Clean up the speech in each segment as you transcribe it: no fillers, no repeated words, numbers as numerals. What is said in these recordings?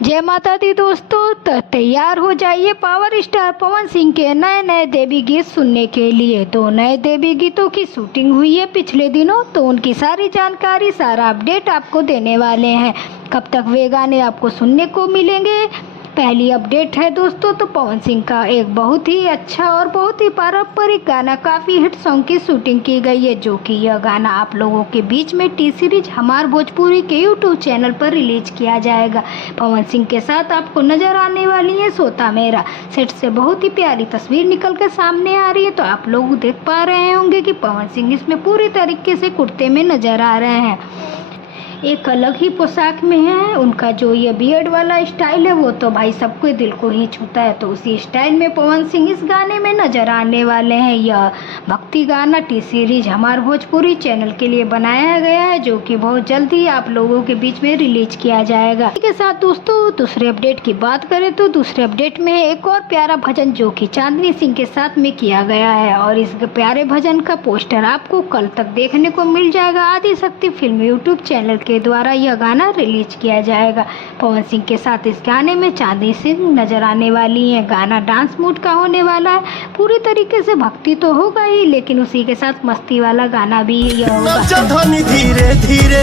जय माता दी दोस्तों, तो तैयार हो जाइए पावर स्टार पवन सिंह के नए नए देवी गीत सुनने के लिए। तो नए देवी गीतों की शूटिंग हुई है पिछले दिनों, तो उनकी सारी जानकारी, सारा अपडेट आपको देने वाले हैं। कब तक वे गाने आपको सुनने को मिलेंगे, पहली अपडेट है दोस्तों। तो पवन सिंह का एक बहुत ही अच्छा और बहुत ही पारंपरिक गाना, काफ़ी हिट सॉन्ग की शूटिंग की गई है, जो कि यह गाना आप लोगों के बीच में टी सीरीज हमार भोजपुरी के यूट्यूब चैनल पर रिलीज किया जाएगा। पवन सिंह के साथ आपको नजर आने वाली है सोता मेरा। सेट से बहुत ही प्यारी तस्वीर निकल कर सामने आ रही है, तो आप लोग देख पा रहे होंगे कि पवन सिंह इसमें पूरी तरीके से कुर्ते में नजर आ रहे हैं, एक अलग ही पोशाक में है। उनका जो ये बियर्ड वाला स्टाइल है वो तो भाई सबके दिल को ही छूता है। तो उसी स्टाइल में पवन सिंह इस गाने में नजर आने वाले हैं। यह भक्ति गाना टी सीरीज हमार भोजपुरी चैनल के लिए बनाया गया है, जो कि बहुत जल्द ही आप लोगों के बीच में रिलीज किया जाएगा। इसके साथ दोस्तों दूसरे अपडेट की बात करें तो दूसरे अपडेट में एक और प्यारा भजन जो कि चांदनी सिंह के साथ में किया गया है, और इस प्यारे भजन का पोस्टर आपको कल तक देखने को मिल जाएगा। आदिशक्ति फिल्म यूट्यूब चैनल के द्वारा यह गाना रिलीज किया जाएगा। पवन सिंह के साथ इस गाने में चांदनी सिंह नजर आने वाली है। गाना डांस मूड का होने वाला है, पूरी तरीके से भक्ति तो होगा ही, लेकिन उसी के साथ मस्ती वाला गाना भी यह होगा। धीरे धीरे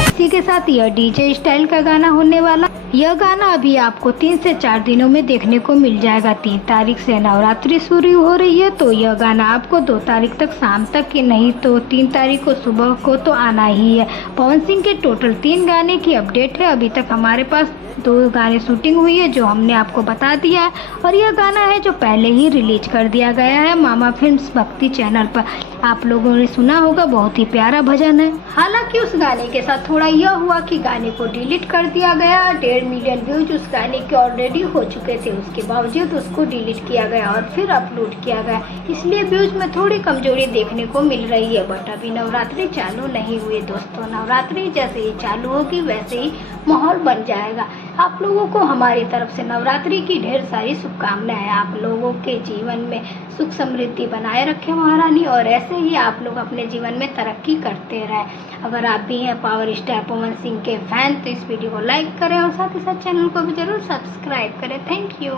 इसी के साथ यह डीजे स्टाइल का गाना होने वाला। यह गाना अभी आपको 3 से 4 दिनों में देखने को मिल जाएगा। 3 तारीख से नवरात्रि शुरू हो रही है, तो यह गाना आपको 2 तारीख तक शाम तक की नहीं तो 3 तारीख को सुबह को तो आना ही है। पवन सिंह के टोटल 3 गाने की अपडेट है। अभी तक हमारे पास 2 गाने शूटिंग हुई है, जो हमने आपको बता दिया है, और यह गाना है जो पहले ही रिलीज कर दिया गया है मामा फिल्म्स भक्ति चैनल पर। आप लोगों ने सुना होगा, बहुत ही प्यारा भजन है। हालांकि उस गाने के साथ थोड़ा यह हुआ कि गाने को डिलीट कर दिया गया। 1.5 मिलियन व्यूज उस गाने के ऑलरेडी हो चुके थे, उसके बावजूद उसको डिलीट किया गया और फिर अपलोड किया गया, इसलिए व्यूज में थोड़ी कमजोरी देखने को मिल रही है। बट अभी नवरात्रि चालू नहीं हुई दोस्तों, नवरात्रि जैसे ही चालू होगी वैसे ही माहौल बन जाएगा। आप लोगों को हमारी तरफ से नवरात्रि की ढेर सारी शुभकामनाएं। आप लोगों के जीवन में सुख समृद्धि बनाए रखे महारानी, और ऐसे ही आप लोग अपने जीवन में तरक्की करते रहें। अगर आप भी हैं पावर स्टार पवन सिंह के फैन, तो इस वीडियो को लाइक करें और साथ ही साथ चैनल को भी जरूर सब्सक्राइब करें। Thank you.